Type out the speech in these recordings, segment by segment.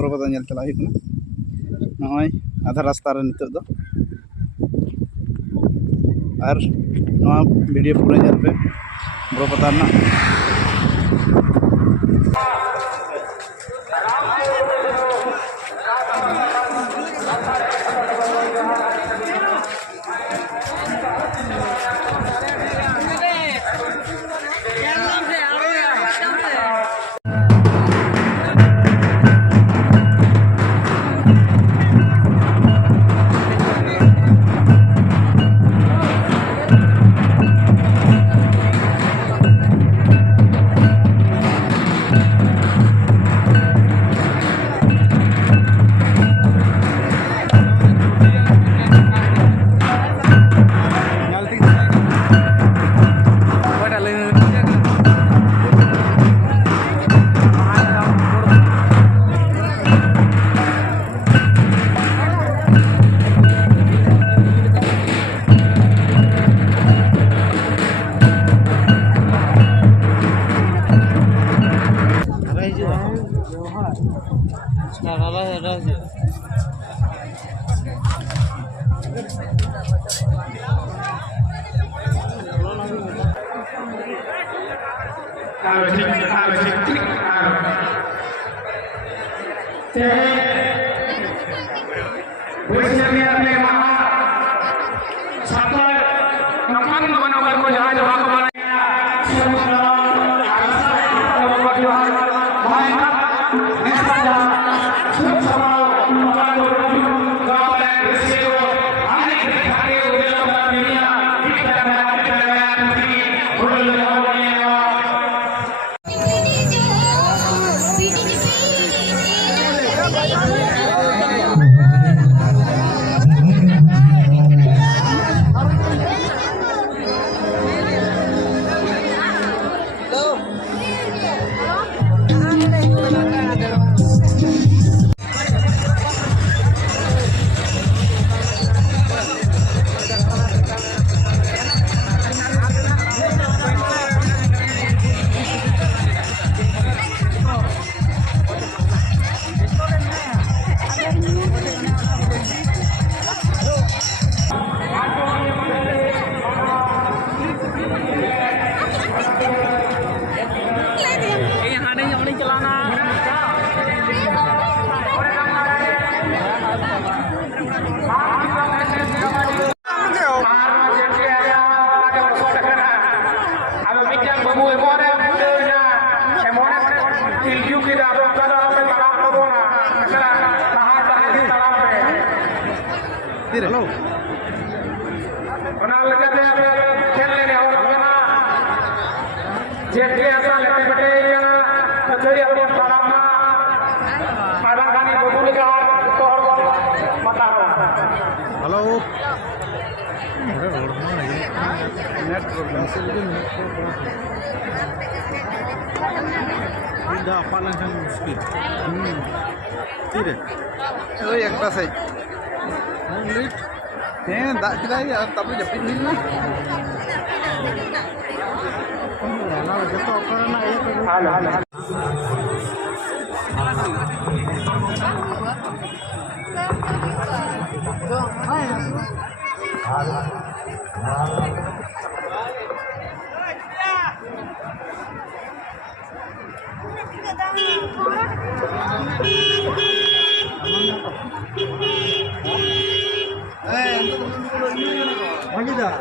बोरो पता नेल चला हुई कना नय आधा रास्ता रे नितो दो और नवा वीडियो पूरा नेल पे बोरो पता ना Hello. Kenal dekat dia channel ni orang mana? Jadi apa lepas berjaya, berjaya apa selama? Pada kali betul nikah, orang mata. Hello. Net problem sih itu net problem. Tidak apa langsung muskil. Tidak. Oh yang pas aja. Lit. Tak kita ya, tapi jepit ni lah. Kalau jatuh apa nak ya? Halo. Tidak.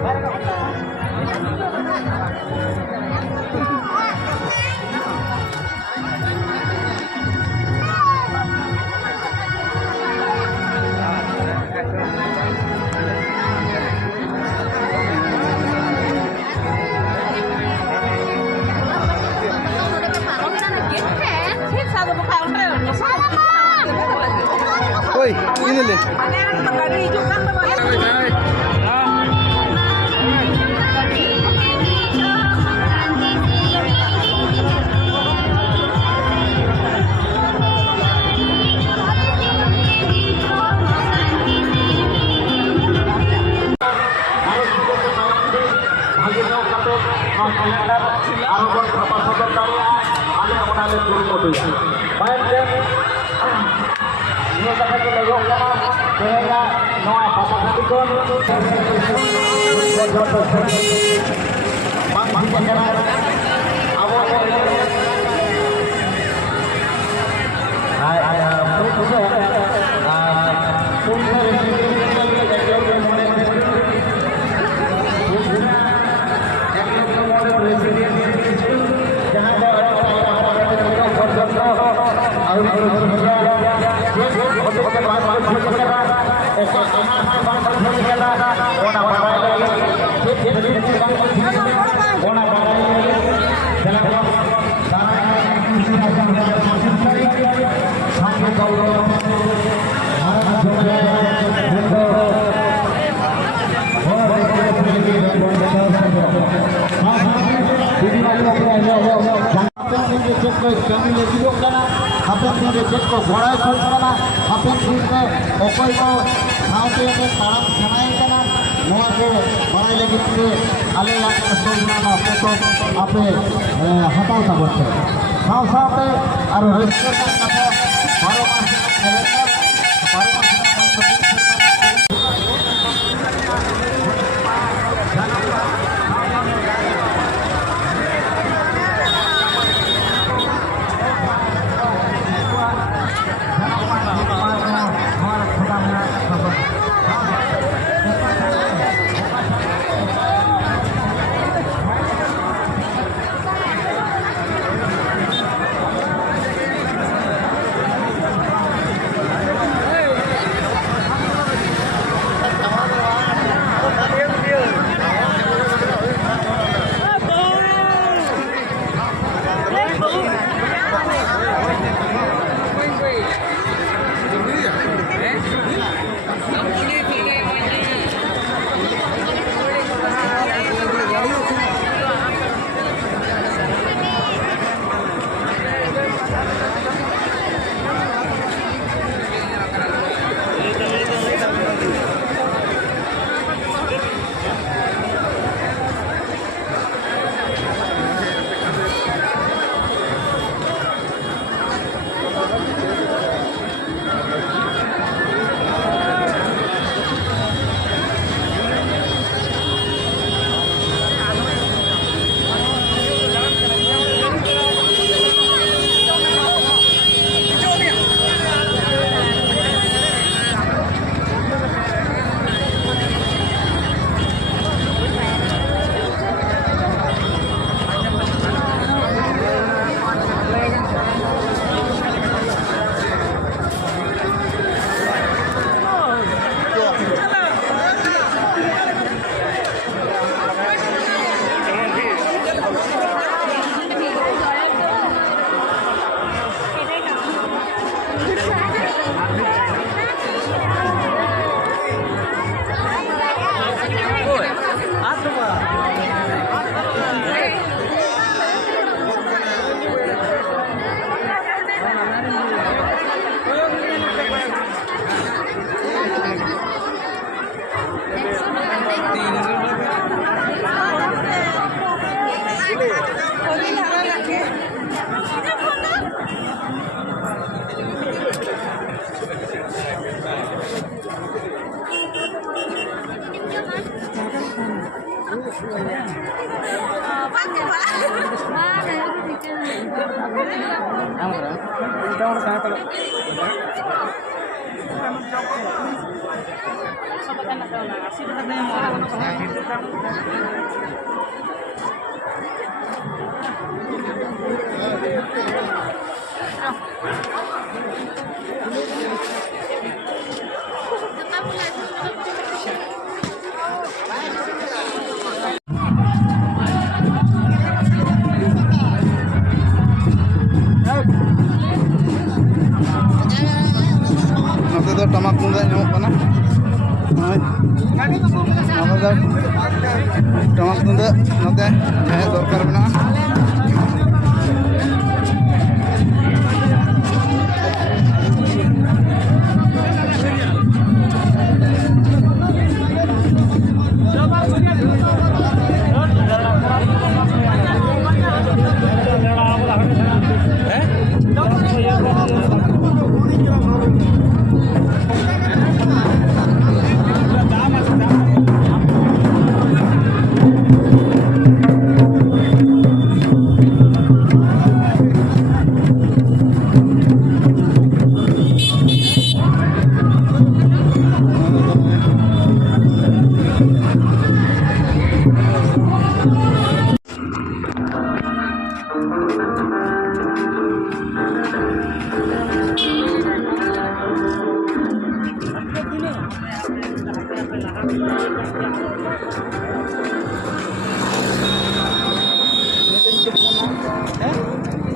Oi, ini deh. कमी लगी हपन दिन check को घोड़ा खोलना हपन दिन में अकय को साथे ताराम सेनायना बड़ा लगे आले सोजना आपे हटाव तबे साथे और रजिस्टर कथा 12 मास नोते दो टमाक तुंदा ᱧᱟᱢᱚᱜ ᱠᱟᱱᱟ टमाक तुंदा नोते जहाँ दरकार मेना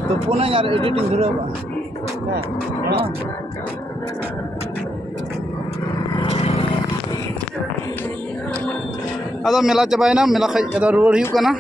तो पुनः यार एडिटिंग धुरा अदो मेला चाबायना मेला खज अदो रुवाड़ हुयुग कना